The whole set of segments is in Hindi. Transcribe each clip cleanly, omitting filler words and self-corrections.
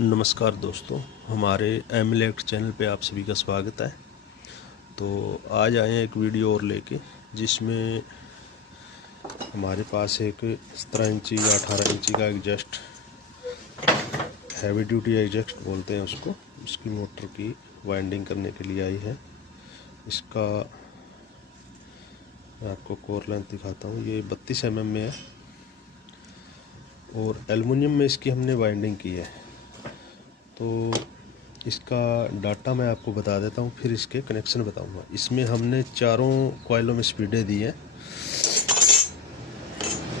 नमस्कार दोस्तों, हमारे एमलेक्ट चैनल पे आप सभी का स्वागत है। तो आज आए हैं एक वीडियो और लेके, जिसमें हमारे पास एक 17 इंची या 18 इंची का एग्जॉस्ट, हैवी ड्यूटी एग्जॉस्ट बोलते हैं उसको, उसकी मोटर की वाइंडिंग करने के लिए आई है। इसका मैं आपको कोर लेंथ दिखाता हूँ। ये 32 mm में है और एल्युमिनियम में इसकी हमने वाइंडिंग की है। तो इसका डाटा मैं आपको बता देता हूँ, फिर इसके कनेक्शन बताऊँगा। इसमें हमने चारों कॉइलों में स्पीडें दी हैं।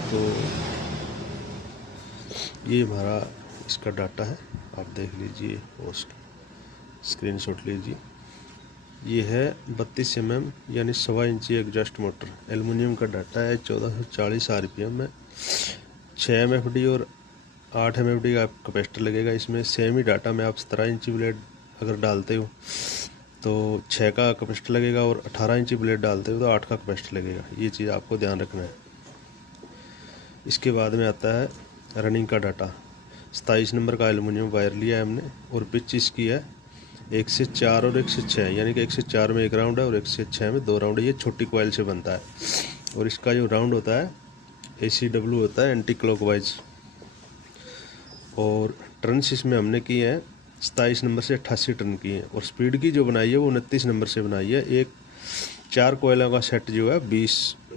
तो ये हमारा इसका डाटा है, आप देख लीजिए और स्क्रीनशॉट लीजिए। ये है 32 mm यानी 1.25 इंची एग्जॉस्ट मोटर। एल्युमिनियम का डाटा है 1440 RPM में, 6 MFD और 8 MFD का कैपेसिटर लगेगा। इसमें सेम ही डाटा में आप 17 इंची ब्लेड अगर डालते हो तो 6 का कैपेसिटर लगेगा, और 18 इंची ब्लेड डालते हो तो 8 का कैपेसिटर लगेगा। ये चीज़ आपको ध्यान रखना है। इसके बाद में आता है रनिंग का डाटा। 27 नंबर का एल्युमिनियम वायर लिया है हमने, और पिच इसकी है 1 से 4 और 1 से 6, यानी कि 1 से 4 में 1 राउंड है और 1 से 6 में 2 राउंड है। ये छोटी कॉइल से बनता है, और इसका जो राउंड होता है ACW होता है, एंटी क्लॉकवाइज। और टर्न्स इसमें हमने की है 27 नंबर से 88 टर्न की है, और स्पीड की जो बनाई है वो 29 नंबर से बनाई है। एक 4 कोयलों का सेट जो है 20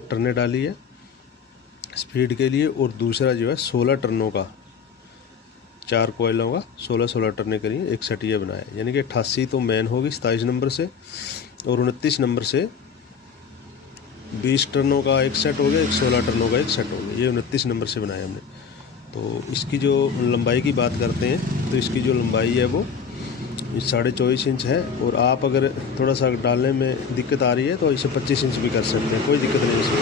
टर्नें डाली है स्पीड के लिए, और दूसरा जो है 16 टर्नों का, 4 कोयलों का 16 टर्नें करी है, एक सेट ये बनाया है। यानी कि 88 तो मैन होगी 27 नंबर से, और 29 नंबर से 20 टर्नों का एक सेट हो गया, एक 16 टर्नों का एक सेट हो गया। ये 29 नंबर से बनाया हमने। तो इसकी जो लंबाई की बात करते हैं तो इसकी जो लंबाई है वो 24.5 इंच है, और आप अगर थोड़ा सा डालने में दिक्कत आ रही है तो इसे 25 इंच भी कर सकते हैं, कोई दिक्कत नहीं इसमें।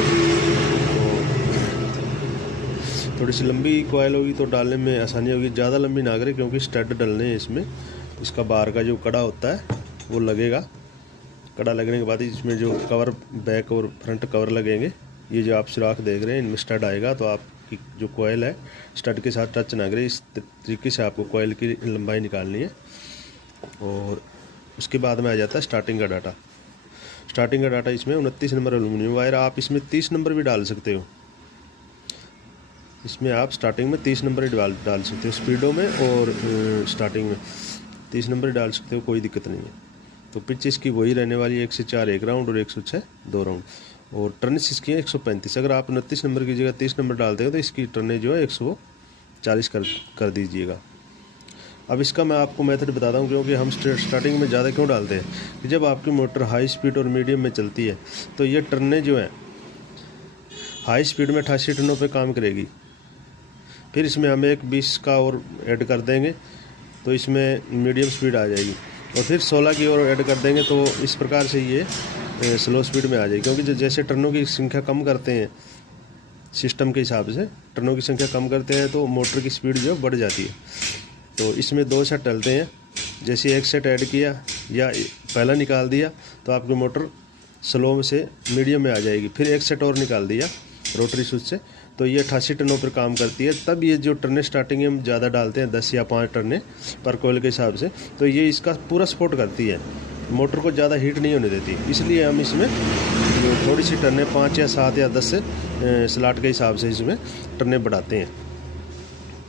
तो थोड़ी सी लंबी कॉयल होगी तो डालने में आसानी होगी। ज़्यादा लंबी ना करें, क्योंकि स्टड डलने हैं इसमें। इसका बाहर का जो कड़ा होता है वो लगेगा। कड़ा लगने के बाद इसमें जो कवर, बैक और फ्रंट कवर लगेंगे। ये जो आप सुराख देख रहे हैं इनमें स्टड आएगा, तो आपकी जो कॉयल है स्टड के साथ टच ना करे, इस तरीके से आपको कॉयल की लंबाई निकालनी है। और उसके बाद में आ जाता है स्टार्टिंग का डाटा। स्टार्टिंग का डाटा इसमें 29 नंबर एल्युमिनियम वायर, आप इसमें 30 नंबर भी डाल सकते हो। इसमें आप स्टार्टिंग में 30 नंबर ही डाल सकते हो, स्पीडों में और स्टार्टिंग में 30 नंबर ही डाल सकते हो, कोई दिक्कत नहीं है। तो पिच इसकी वही रहने वाली है, 1 से 4 1 राउंड और 1 से 6 2 राउंड। और टर्न्स इसकी है 135। अगर आप 29 नंबर की जगह 30 नंबर डालते हो तो इसकी टर्नें जो है 140 कर दीजिएगा। अब इसका मैं आपको मेथड बताता हूँ, क्योंकि हम स्टार्टिंग में ज़्यादा क्यों डालते हैं कि जब आपकी मोटर हाई स्पीड और मीडियम में चलती है तो ये टर्नें जो हैं हाई स्पीड में 88 टर्नों पे काम करेगी। फिर इसमें हम एक 20 का और ऐड कर देंगे तो इसमें मीडियम स्पीड आ जाएगी, और फिर 16 की और ऐड कर देंगे तो इस प्रकार से ये स्लो स्पीड में आ जाएगी। क्योंकि जैसे टर्नों की संख्या कम करते हैं, सिस्टम के हिसाब से टर्नों की संख्या कम करते हैं तो मोटर की स्पीड जो बढ़ जाती है। तो इसमें 2 सेट डलते हैं। जैसे एक सेट ऐड किया या पहला निकाल दिया तो आपकी मोटर स्लो से मीडियम में आ जाएगी। फिर एक सेट और निकाल दिया रोटरी स्विच से तो ये 88 टर्नों पर काम करती है। तब ये जो टर्नें स्टार्टिंग में हम ज़्यादा डालते हैं 10 या 5 टर्नें पर कोयल के हिसाब से, तो ये इसका पूरा सपोर्ट करती है, मोटर को ज़्यादा हीट नहीं होने देती। इसलिए हम इसमें थोड़ी सी टर्नें 5 या 7 या 10 से स्लॉट के हिसाब से इसमें टर्नें बढ़ाते हैं।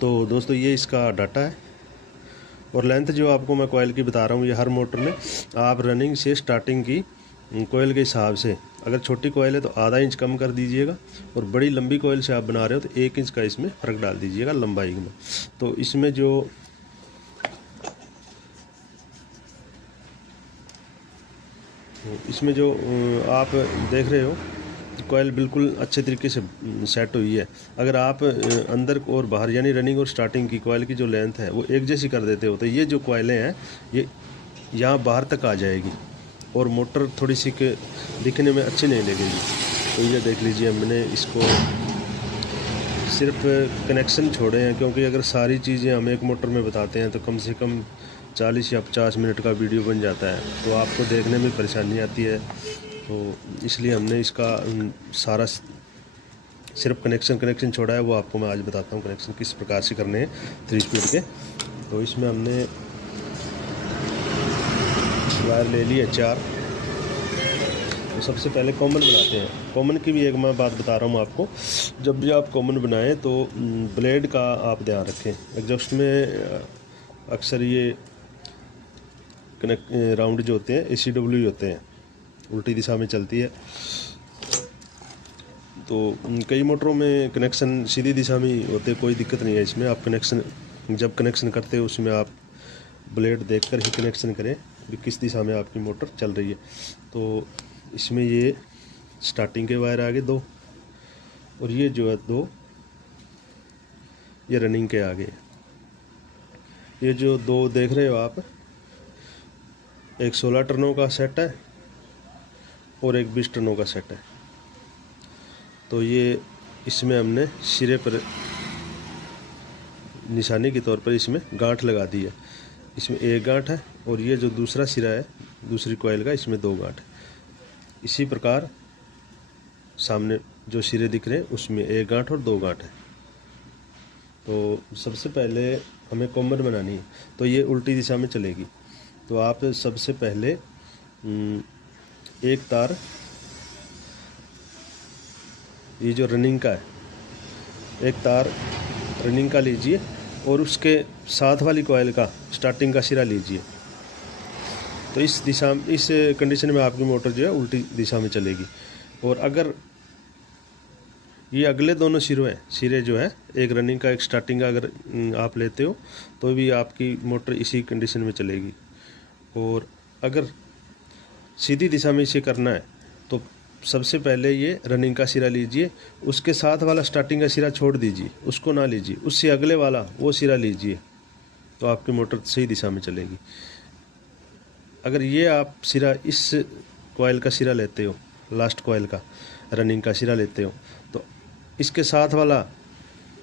तो दोस्तों ये इसका डाटा है। और लेंथ जो आपको मैं कोयल की बता रहा हूँ, ये हर मोटर में आप रनिंग से स्टार्टिंग की कोयल के हिसाब से, अगर छोटी कोयल है तो आधा इंच कम कर दीजिएगा, और बड़ी लंबी कोयल से आप बना रहे हो तो 1 इंच का इसमें फ़र्क डाल दीजिएगा लंबाई में। तो इसमें जो आप देख रहे हो कोयल बिल्कुल अच्छे तरीके से सेट हुई है। अगर आप अंदर और बाहर यानी रनिंग और स्टार्टिंग की कोयल की जो लेंथ है वो एक जैसी कर देते हो तो ये जो कोयलें हैं ये यहाँ बाहर तक आ जाएगी, और मोटर थोड़ी सी दिखने में अच्छी नहीं लगेगी। तो ये देख लीजिए, हमने इसको सिर्फ कनेक्शन छोड़े हैं, क्योंकि अगर सारी चीज़ें हम एक मोटर में बताते हैं तो कम से कम 40 या 50 मिनट का वीडियो बन जाता है, तो आपको देखने में परेशानी आती है। तो इसलिए हमने इसका सारा सिर्फ कनेक्शन छोड़ा है, वो आपको मैं आज बताता हूँ कनेक्शन किस प्रकार से करने हैं 3 स्पीड के। तो इसमें हमने वायर ले ली है 4। तो सबसे पहले कॉमन बनाते हैं। कॉमन की भी एक मैं बात बता रहा हूँ आपको, जब भी आप कॉमन बनाएं तो ब्लेड का आप ध्यान रखें। एग्जॉस्ट में अक्सर ये कनेक्ट राउंड जो होते हैं ACW होते हैं, उल्टी दिशा में चलती है। तो कई मोटरों में कनेक्शन सीधी दिशा में ही होते, कोई दिक्कत नहीं है इसमें। आप कनेक्शन जब कनेक्शन करते हो उसमें आप ब्लेड देखकर ही कनेक्शन करें कि किस दिशा में आपकी मोटर चल रही है। तो इसमें ये स्टार्टिंग के वायर आगे 2 और ये जो है 2 ये रनिंग के आगे। ये जो 2 देख रहे हो आप, एक 16 टर्नों का सेट है और एक 20 टर्नों का सेट है। तो ये इसमें हमने सिरे पर निशानी के तौर पर इसमें गांठ लगा दी है। इसमें एक गांठ है और ये जो दूसरा सिरा है दूसरी कॉइल का, इसमें 2 गांठ है। इसी प्रकार सामने जो सिरे दिख रहे हैं उसमें एक गांठ और 2 गांठ है। तो सबसे पहले हमें कॉमन बनानी है, तो ये उल्टी दिशा में चलेगी। तो आप सबसे पहले एक तार, ये जो रनिंग का है, एक तार रनिंग का लीजिए और उसके साथ वाली कॉइल का स्टार्टिंग का सिरा लीजिए। तो इस कंडीशन में आपकी मोटर जो है उल्टी दिशा में चलेगी। और अगर ये अगले दोनों सिरे जो है, एक रनिंग का एक स्टार्टिंग का, अगर आप लेते हो तो भी आपकी मोटर इसी कंडीशन में चलेगी। और अगर सीधी दिशा में इसे करना है तो सबसे पहले ये रनिंग का सिरा लीजिए, उसके साथ वाला स्टार्टिंग का सिरा छोड़ दीजिए, उसको ना लीजिए, उससे अगले वाला वो सिरा लीजिए, तो आपकी मोटर सही दिशा में चलेगी। अगर ये आप सिरा इस कॉइल का सिरा लेते हो, लास्ट कॉइल का रनिंग का सिरा लेते हो, तो इसके साथ वाला,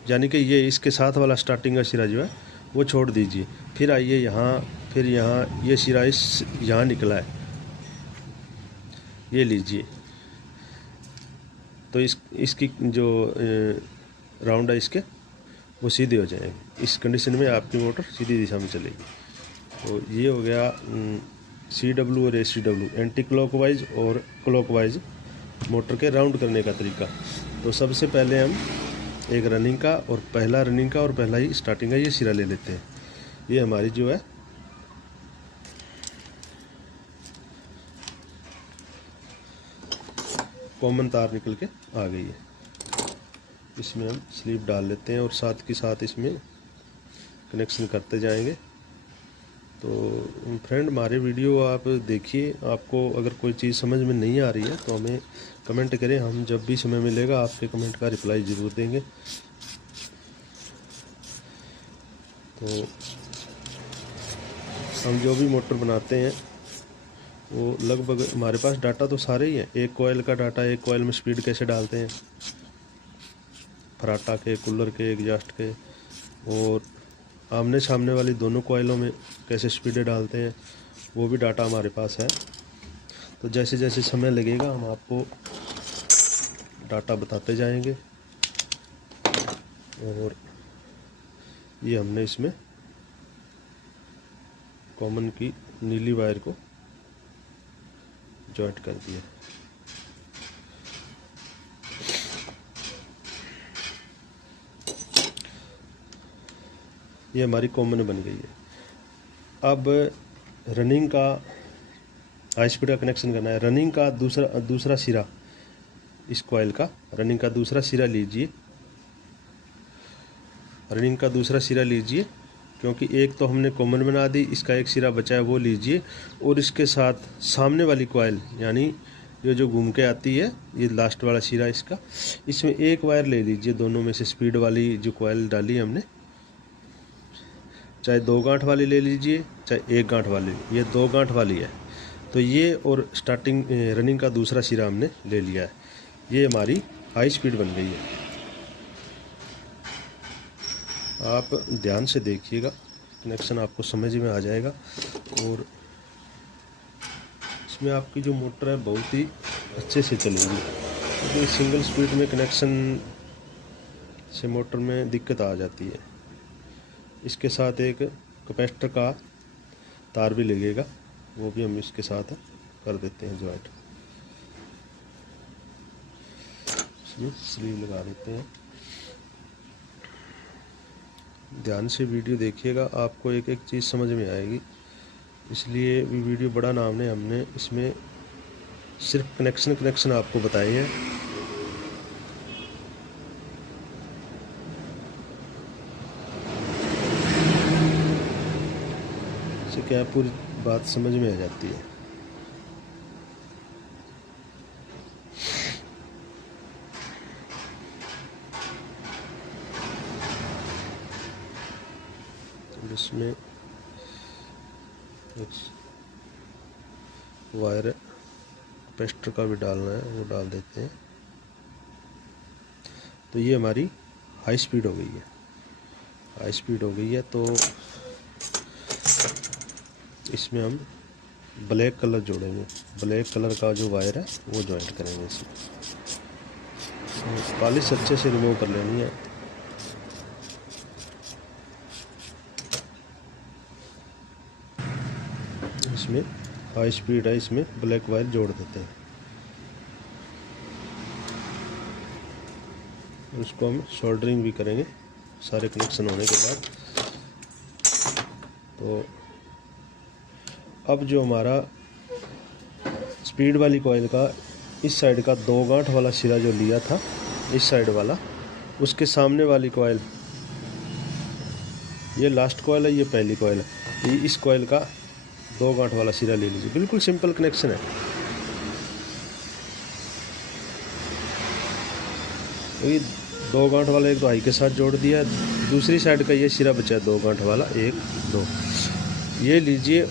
यानी कि ये इसके साथ वाला स्टार्टिंग का सिरा जो है वो छोड़ दीजिए। फिर आइए यहाँ, फिर यहाँ ये सिरा यहाँ निकला है, ये लीजिए। तो इसकी जो राउंड है इसके वो सीधे हो जाएंगे। इस कंडीशन में आपकी मोटर सीधी दिशा में चलेगी। तो ये हो गया CW और ACW, एंटी क्लॉकवाइज और क्लॉकवाइज मोटर के राउंड करने का तरीका। तो सबसे पहले हम एक रनिंग का और पहला रनिंग का और पहला ही स्टार्टिंग का ये सिरा ले लेते हैं। ये हमारी जो है कॉमन तार निकल के आ गई है। इसमें हम स्लीप डाल लेते हैं और साथ के साथ इसमें कनेक्शन करते जाएंगे। तो फ्रेंड, हमारे वीडियो आप देखिए, आपको अगर कोई चीज़ समझ में नहीं आ रही है तो हमें कमेंट करें, हम जब भी समय मिलेगा आपके कमेंट का रिप्लाई ज़रूर देंगे। तो हम जो भी मोटर बनाते हैं वो लगभग हमारे पास डाटा तो सारे ही हैं। एक कॉइल का डाटा, एक कॉइल में स्पीड कैसे डालते हैं, फराटा के, कूलर के, एग्जॉस्ट के, और आमने सामने वाली दोनों कॉइलों में कैसे स्पीडें डालते हैं, वो भी डाटा हमारे पास है। तो जैसे जैसे समय लगेगा हम आपको डाटा बताते जाएंगे। और ये हमने इसमें कॉमन की नीली वायर को जॉइंट कर दिया। ये हमारी कॉमन बन गई है। अब रनिंग का हाई स्पीड का कनेक्शन करना है। रनिंग का दूसरा सिरा, इस कॉइल का रनिंग का दूसरा सिरा लीजिए। रनिंग का दूसरा सिरा लीजिए, क्योंकि एक तो हमने कॉमन बना दी, इसका एक सिरा बचा है वो लीजिए। और इसके साथ सामने वाली कॉइल, यानी ये जो घूम के आती है, ये लास्ट वाला सिरा इसका, इसमें एक वायर ले लीजिए। दोनों में से स्पीड वाली जो कॉइल डाली हमने, चाहे 2 गांठ वाली ले लीजिए चाहे 1 गांठ वाली, ये 2 गांठ वाली है। तो ये और स्टार्टिंग रनिंग का दूसरा सिरा हमने ले लिया है। ये हमारी हाई स्पीड बन गई है। आप ध्यान से देखिएगा, कनेक्शन आपको समझ में आ जाएगा। और इसमें आपकी जो मोटर है बहुत ही अच्छे से चलेगी, क्योंकि सिंगल स्पीड में कनेक्शन से मोटर में दिक्कत आ जाती है। इसके साथ एक कैपेसिटर का तार भी लगेगा, वो भी हम इसके साथ कर देते हैं ज्वाइंट। इसमें स्लीव लगा देते हैं। ध्यान से वीडियो देखिएगा, आपको एक एक चीज़ समझ में आएगी, इसलिए वीडियो बड़ा नाम है। हमने इसमें सिर्फ कनेक्शन आपको बताए हैं। इससे क्या पूरी बात समझ में आ जाती है। इसमें एक वायर कैपेसिटर का भी डालना है, वो डाल देते हैं। तो ये हमारी हाई स्पीड हो गई है। हाई स्पीड हो गई है तो इसमें हम ब्लैक कलर जोड़ेंगे। ब्लैक कलर का जो वायर है वो ज्वाइंट करेंगे इसमें। पॉलिश अच्छे से रिमूव कर लेनी है। इसमें हाई स्पीड है, इसमें ब्लैक वायर जोड़ देते हैं। उसको हम सोल्डरिंग भी करेंगे सारे कनेक्शन होने के बाद। तो अब जो हमारा स्पीड वाली कॉइल का इस साइड का 2 गांठ वाला सिरा जो लिया था, इस साइड वाला, उसके सामने वाली कॉइल, ये लास्ट कॉइल है, ये पहली कॉइल है, ये इस कॉइल का 2 गांठ वाला सिरा ले लीजिए। बिल्कुल सिंपल कनेक्शन है। ये 2 गांठ वाला एक तो हाई के साथ जोड़ दिया, दूसरी साइड का ये सिरा बचा है 2 गांठ वाला, 1 2, ये लीजिए।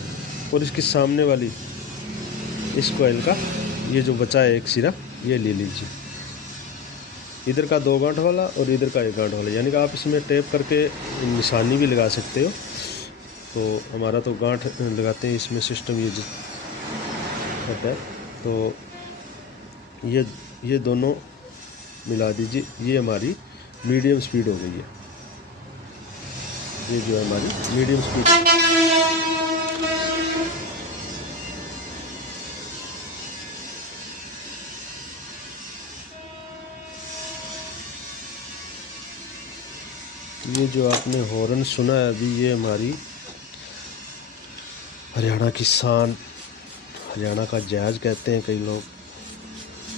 और इसके सामने वाली इस कॉइल का ये जो बचा है एक सिरा, ये ले लीजिए। इधर का 2 गांठ वाला और इधर का 1 गांठ वाला, यानी कि आप इसमें टेप करके निशानी भी लगा सकते हो। तो हमारा तो गांठ लगाते हैं इसमें सिस्टम ये होता है। तो ये दोनों मिला दीजिए। ये हमारी मीडियम स्पीड हो गई है। ये जो है हमारी मीडियम स्पीड। ये जो आपने हॉर्न सुना है अभी, ये हमारी हरियाणा की शान, हरियाणा का जहाज कहते हैं कई लोग।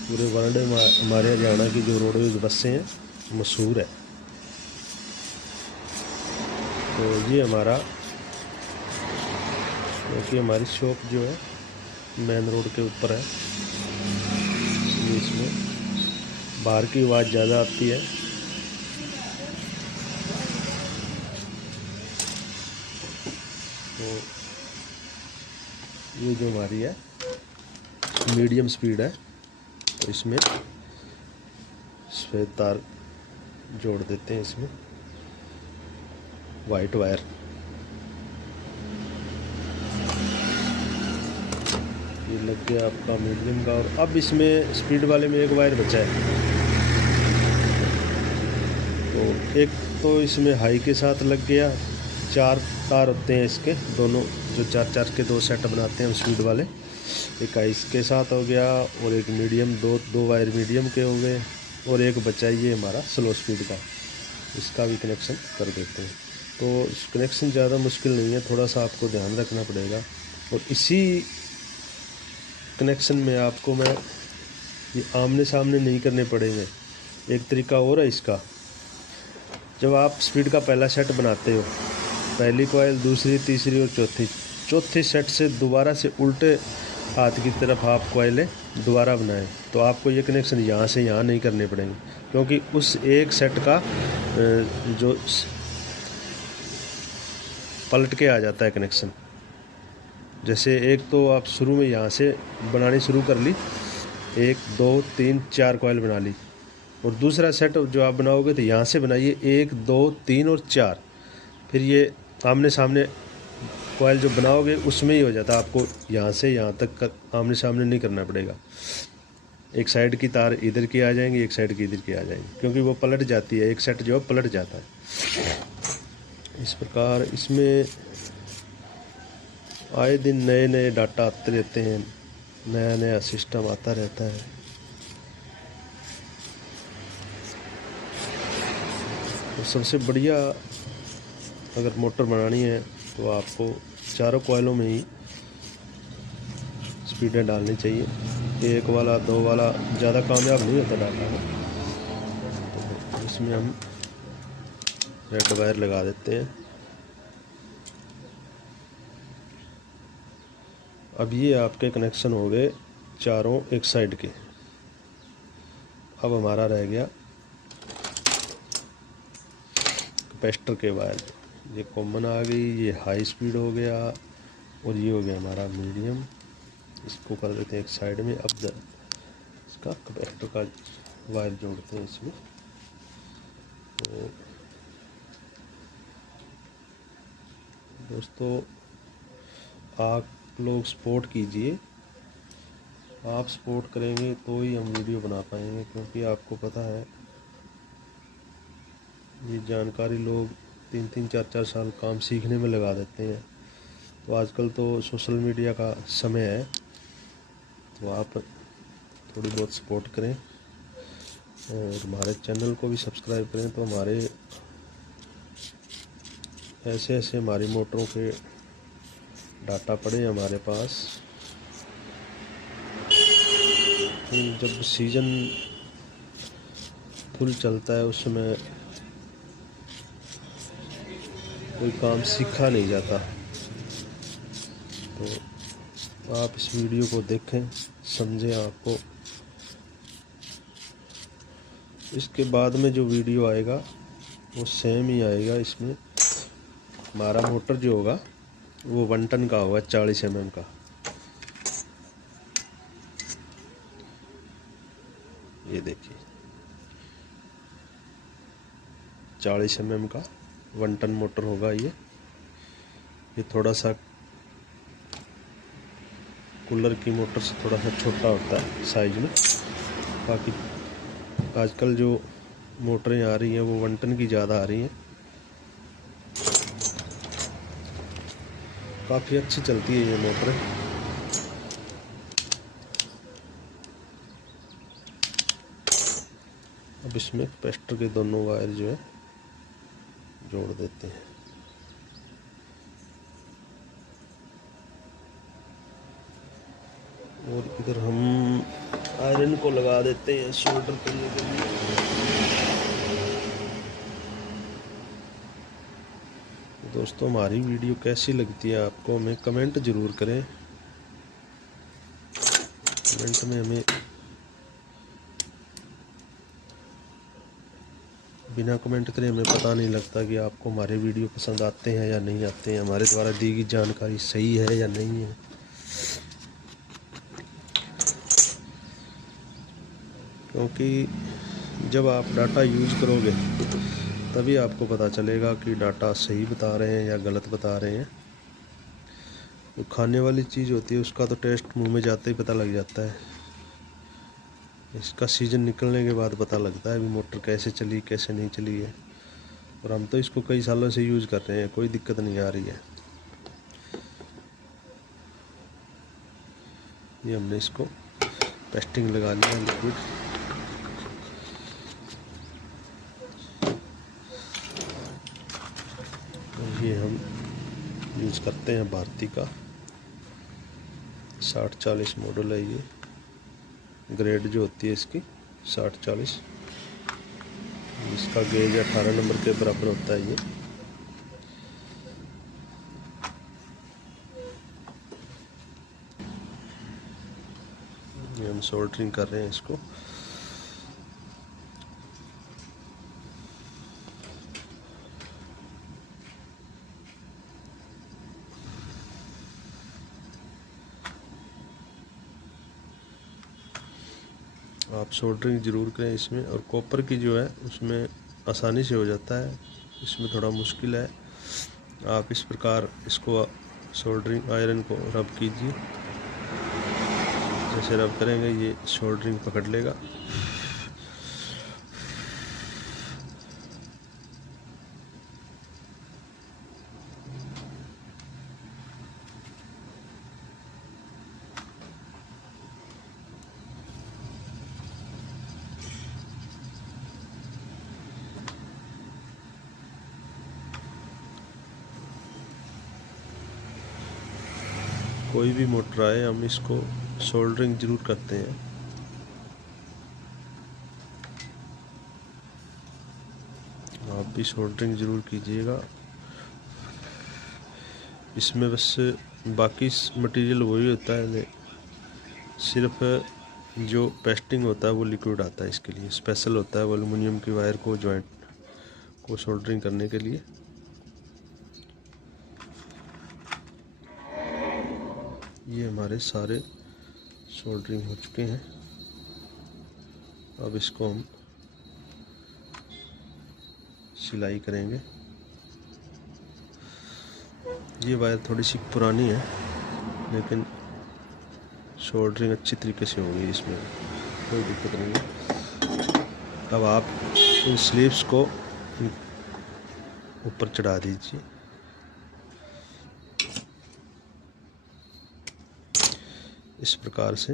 पूरे वर्ल्ड में हमारे हरियाणा की जो रोडवेज बसें हैं मशहूर है। तो ये हमारा, क्योंकि हमारी शॉप जो है मेन रोड के ऊपर है, इसमें बाहर की आवाज़ ज़्यादा आती है। तो ये जो हमारी है मीडियम स्पीड है, तो इसमें सफ़ेद तार जोड़ देते हैं। इसमें वाइट वायर, ये लग गया आपका मीडियम का। और अब इसमें स्पीड वाले में एक वायर बचा है। तो एक तो इसमें हाई के साथ लग गया, 4 तार होते हैं इसके दोनों, जो 4 के 2 सेट बनाते हैं हम स्पीड वाले। एक हाई के साथ हो गया और एक मीडियम, दो वायर मीडियम के हो गए, और एक बचा ये हमारा स्लो स्पीड का, इसका भी कनेक्शन कर देते हैं। तो कनेक्शन ज़्यादा मुश्किल नहीं है, थोड़ा सा आपको ध्यान रखना पड़ेगा। और इसी कनेक्शन में आपको मैं ये आमने सामने नहीं करने पड़ेंगे। एक तरीका और है इसका, जब आप स्पीड का पहला सेट बनाते हो, पहली कॉइल, दूसरी, तीसरी और चौथी सेट से दोबारा से उल्टे हाथ की तरफ आप कॉइलें दोबारा बनाएं, तो आपको ये कनेक्शन यहाँ से यहाँ नहीं करने पड़ेंगे, क्योंकि उस एक सेट का जो पलट के आ जाता है कनेक्शन। जैसे एक तो आप शुरू में यहाँ से बनानी शुरू कर ली, 1 2 3 4 कॉइल बना ली, और दूसरा सेट जो आप बनाओगे तो यहाँ से बनाइए 1 2 3 और 4। फिर ये आमने सामने कॉइल जो बनाओगे उसमें ही हो जाता है, आपको यहाँ से यहाँ तक आमने सामने नहीं करना पड़ेगा। एक साइड की तार इधर की आ जाएंगी, एक साइड की इधर की आ जाएंगी, क्योंकि वो पलट जाती है, एक सेट जो है पलट जाता है। इस प्रकार इसमें आए दिन नए नए डाटा आते रहते हैं, नया नया सिस्टम आता रहता है। तो सबसे बढ़िया अगर मोटर बनानी है तो आपको चारों कॉइलों में ही स्पीडें डालनी चाहिए। एक वाला दो वाला ज़्यादा कामयाब नहीं होता डाटा में। तो इसमें हम रेड वायर लगा देते हैं। अब ये आपके कनेक्शन हो गए चारों एक साइड के। अब हमारा रह गया कैपेसिटर के वायर। ये कॉमन आ गई, ये हाई स्पीड हो गया और ये हो गया हमारा मीडियम। इसको कर देते हैं एक साइड में। अब इसका कैपेसिटर का वायर जोड़ते हैं इसमें। तो दोस्तों आप लोग सपोर्ट कीजिए, आप सपोर्ट करेंगे तो ही हम वीडियो बना पाएंगे, क्योंकि आपको पता है ये जानकारी लोग 3-4 साल काम सीखने में लगा देते हैं। तो आजकल तो सोशल मीडिया का समय है, तो आप थोड़ी बहुत सपोर्ट करें और हमारे चैनल को भी सब्सक्राइब करें। तो हमारे ऐसे हमारी मोटरों के डाटा पड़े हमारे पास। जब सीज़न फुल चलता है उस समय कोई काम सीखा नहीं जाता। तो आप इस वीडियो को देखें, समझें। आपको इसके बाद में जो वीडियो आएगा वो सेम ही आएगा। इसमें हमारा मोटर जो होगा वो 1 टन का होगा, 40 mm का। ये देखिए 40 mm का 1 टन मोटर होगा। ये थोड़ा सा कूलर की मोटर से थोड़ा सा छोटा होता है साइज में। बाकी आजकल जो मोटरें आ रही हैं वो 1 टन की ज़्यादा आ रही हैं। काफ़ी अच्छी चलती है ये मोटरें। अब इसमें कैपेसिटर के दोनों वायर जो है जोड़ देते हैं। और इधर हम आयरन को लगा देते हैं सोल्डर करने के लिए। दोस्तों हमारी वीडियो कैसी लगती है आपको हमें कमेंट ज़रूर करें। कमेंट में हमें बिना कमेंट करे हमें पता नहीं लगता कि आपको हमारे वीडियो पसंद आते हैं या नहीं आते हैं, हमारे द्वारा दी गई जानकारी सही है या नहीं है। क्योंकि जब आप डाटा यूज़ करोगे तभी आपको पता चलेगा कि डाटा सही बता रहे हैं या गलत बता रहे हैं। तो खाने वाली चीज़ होती है उसका तो टेस्ट मुंह में जाते ही पता लग जाता है। इसका सीज़न निकलने के बाद पता लगता है भी मोटर कैसे चली कैसे नहीं चली है। और हम तो इसको कई सालों से यूज़ कर रहे हैं, कोई दिक्कत नहीं आ रही है। ये हमने इसको पेस्टिंग लगा लिया लिक्विड। ये हम यूज़ करते हैं भारती का 60-40 मॉडल है। ये ग्रेड जो होती है इसकी 60-40, इसका गेज 18 नंबर के बराबर होता है। ये हम सोल्डरिंग कर रहे हैं इसको। आप सोल्डरिंग ज़रूर करें इसमें। और कॉपर की जो है उसमें आसानी से हो जाता है, इसमें थोड़ा मुश्किल है। आप इस प्रकार इसको सोल्डरिंग आयरन को रब कीजिए। जैसे रब करेंगे ये सोल्डरिंग पकड़ लेगा। कोई भी मोटर आए हम इसको सोल्डरिंग ज़रूर करते हैं। आप भी सोल्डरिंग ज़रूर कीजिएगा। इसमें बस बाकी मटेरियल वही होता है, सिर्फ जो पेस्टिंग होता है वो लिक्विड आता है। इसके लिए स्पेशल होता है वो एलुमिनियम की वायर को जॉइंट को सोल्डरिंग करने के लिए। ये हमारे सारे सोल्डरिंग हो चुके हैं। अब इसको हम सिलाई करेंगे। ये वायर थोड़ी सी पुरानी है लेकिन सोल्डरिंग अच्छी तरीके से होगी, इसमें कोई दिक्कत नहीं है। अब आप इन स्लीव्स को ऊपर चढ़ा दीजिए। इस प्रकार से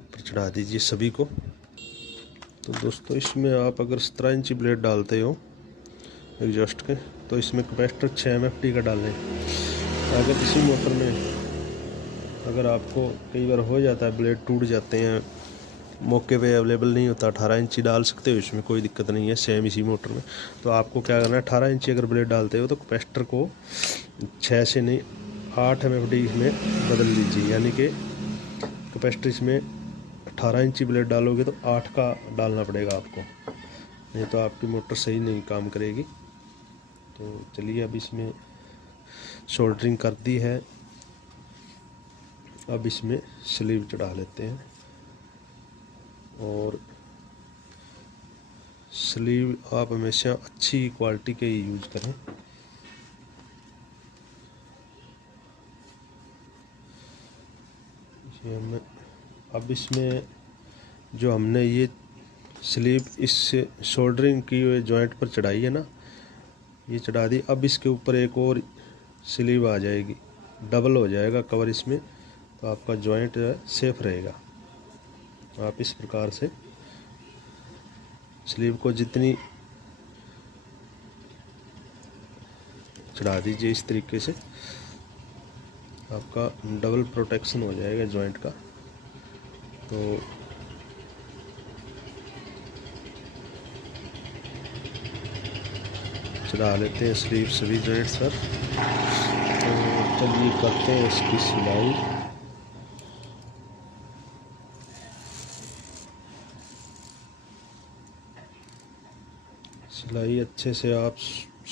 ऊपर चढ़ा दीजिए सभी को। तो दोस्तों इसमें आप अगर 17 इंची ब्लेड डालते हो एग्जॉस्ट के तो इसमें कैपेसिटर 6 MFT का डालें। अगर इसी मोटर में अगर आपको कई बार हो जाता है ब्लेड टूट जाते हैं, मौके पे अवेलेबल नहीं होता, 18 इंची डाल सकते हो, इसमें कोई दिक्कत नहीं है सेम इसी मोटर में। तो आपको क्या करना है, 18 इंची अगर ब्लेड डालते हो तो कैपेसिटर को 6 से नहीं 8 MFT में बदल लीजिए। यानी कि कैपेसिटर इसमें 18 इंची ब्लेड डालोगे तो 8 का डालना पड़ेगा आपको, नहीं तो आपकी मोटर सही नहीं काम करेगी। तो चलिए अब इसमें सोल्डरिंग कर दी है, अब इसमें स्लीव चढ़ा लेते हैं। और स्लीव आप हमेशा अच्छी क्वालिटी के ही यूज़ करें। अब इसमें जो हमने ये स्लीव इस सोल्डरिंग की हुए जॉइंट पर चढ़ाई है ना, ये चढ़ा दी। अब इसके ऊपर एक और स्लीव आ जाएगी, डबल हो जाएगा कवर इसमें, तो आपका जॉइंट जो है सेफ रहेगा। आप इस प्रकार से स्लीव को जितनी चढ़ा दीजिए इस तरीके से, आपका डबल प्रोटेक्शन हो जाएगा जॉइंट का। तो चढ़ा लेते हैं स्लीव सभी जॉइंट्स पर। तो चलिए करते हैं इसकी सिलाई। सिलाई अच्छे से आप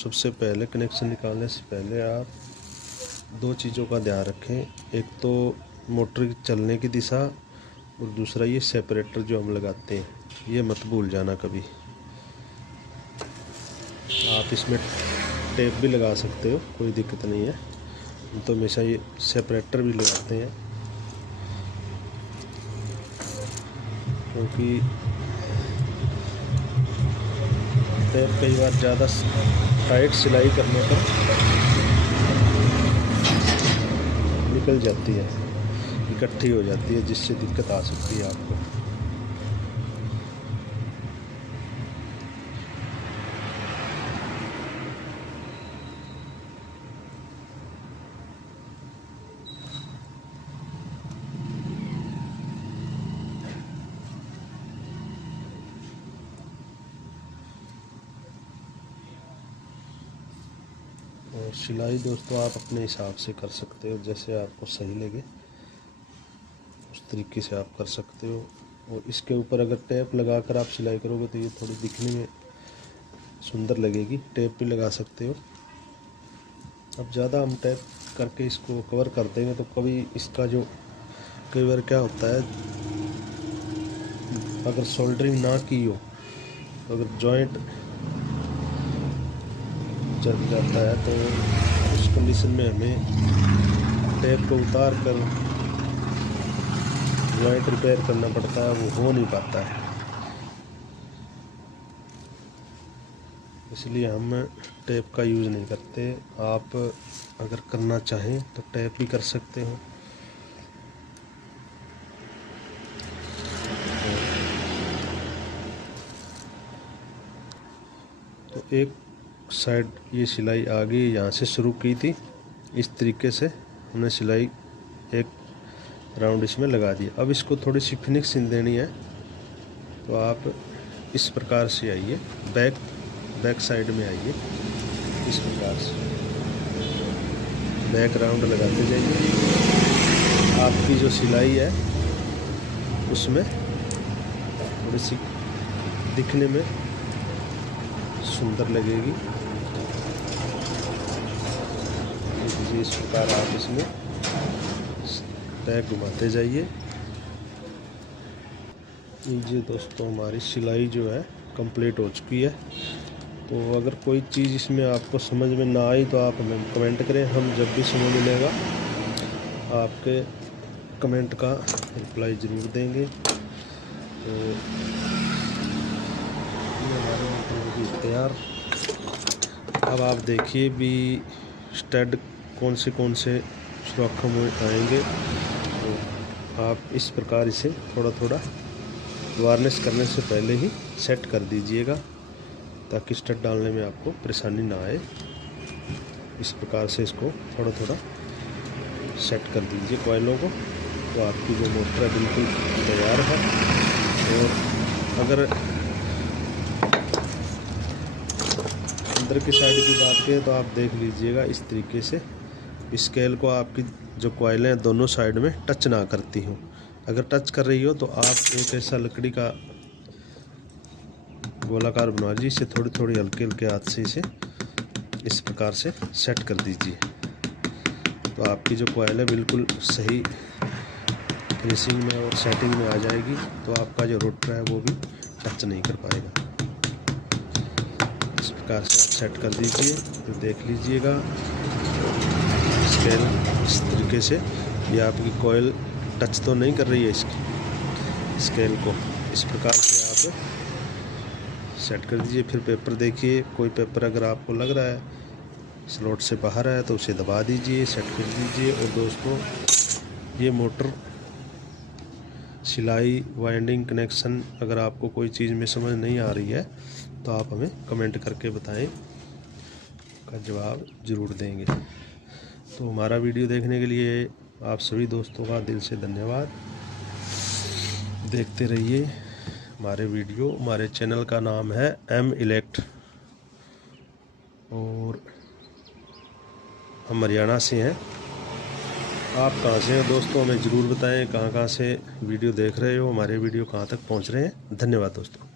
सबसे पहले कनेक्शन निकालने से पहले आप दो चीज़ों का ध्यान रखें। एक तो मोटर की चलने की दिशा और दूसरा ये सेपरेटर जो हम लगाते हैं, ये मत भूल जाना कभी। आप इसमें टेप भी लगा सकते हो, कोई दिक्कत नहीं है। हम तो हमेशा ये सेपरेटर भी लगाते हैं क्योंकि टेप कई बार ज़्यादा टाइट सिलाई करने पर निकल जाती है, इकट्ठी हो जाती है, जिससे दिक्कत आ सकती है आपको। और सिलाई दोस्तों आप अपने हिसाब से कर सकते हो, जैसे आपको सही लगे उस तरीके से आप कर सकते हो। और इसके ऊपर अगर टेप लगाकर आप सिलाई करोगे तो ये थोड़ी दिखने में सुंदर लगेगी, टेप भी लगा सकते हो। अब ज़्यादा हम टेप करके इसको कवर कर देंगे तो कभी इसका जो कई बार क्या होता है, अगर सोल्डरिंग ना की हो तो अगर जॉइंट चल जाता है तो उस कंडीशन में हमें टेप को उतार कर जॉइंट रिपेयर करना पड़ता है, वो हो नहीं पाता है। इसलिए हम टेप का यूज़ नहीं करते। आप अगर करना चाहें तो टेप भी कर सकते हो। तो एक साइड ये सिलाई आगे यहाँ से शुरू की थी इस तरीके से हमने सिलाई एक राउंड इसमें लगा दिया। अब इसको थोड़ी सी फिनिशिंग देनी है, तो आप इस प्रकार से आइए, बैक साइड में आइए, इस प्रकार से बैक राउंड लगाते जाइए। आपकी जो सिलाई है उसमें थोड़ी सी दिखने में सुंदर लगेगी। इस प्रकार आप इसमें बैक घुमाते जाइए। ये दोस्तों हमारी सिलाई जो है कंप्लीट हो चुकी है। तो अगर कोई चीज़ इसमें आपको समझ में ना आई तो आप हमें कमेंट करें, हम जब भी समय मिलेगा आपके कमेंट का रिप्लाई ज़रूर देंगे। तो ये हमारे मोटर होगी तैयार। अब आप देखिए भी स्टड कौन से सुराखों में आएंगे, तो आप इस प्रकार इसे थोड़ा थोड़ा वार्निश करने से पहले ही सेट कर दीजिएगा, ताकि स्टड डालने में आपको परेशानी ना आए। इस प्रकार से इसको थोड़ा थोड़ा सेट कर दीजिए कॉइलों को, तो आपकी जो मोटर है बिल्कुल तैयार है। और अगर अंदर की साइड की बात करें तो आप देख लीजिएगा इस तरीके से स्केल को आपकी जो कॉइलें हैं दोनों साइड में टच ना करती हो। अगर टच कर रही हो तो आप एक ऐसा लकड़ी का गोलाकार बना लीजिए, इसे थोड़ी थोड़ी हल्के हल्के हाथ से इसे इस प्रकार से सेट कर दीजिए, तो आपकी जो कॉइल है बिल्कुल सही फिनिशिंग में और सेटिंग में आ जाएगी। तो आपका जो रोटर है वो भी टच नहीं कर पाएगा। इस प्रकार से आप सेट कर दीजिए। तो देख लीजिएगा स्केल इस तरीके से, ये आपकी कॉइल टच तो नहीं कर रही है इसकी स्केल को। इस प्रकार से आप सेट कर दीजिए। फिर पेपर देखिए, कोई पेपर अगर आपको लग रहा है स्लॉट से बाहर है तो उसे दबा दीजिए, सेट कर दीजिए। और दोस्तों ये मोटर सिलाई, वाइंडिंग, कनेक्शन अगर आपको कोई चीज़ में समझ नहीं आ रही है तो आप हमें कमेंट करके बताएं, का जवाब ज़रूर देंगे। तो हमारा वीडियो देखने के लिए आप सभी दोस्तों का दिल से धन्यवाद। देखते रहिए हमारे वीडियो। हमारे चैनल का नाम है M Elect और हम हरियाणा से हैं। आप कहाँ से हैं दोस्तों, हमें ज़रूर बताएं कहाँ से वीडियो देख रहे हो, हमारे वीडियो कहाँ तक पहुँच रहे हैं। धन्यवाद दोस्तों।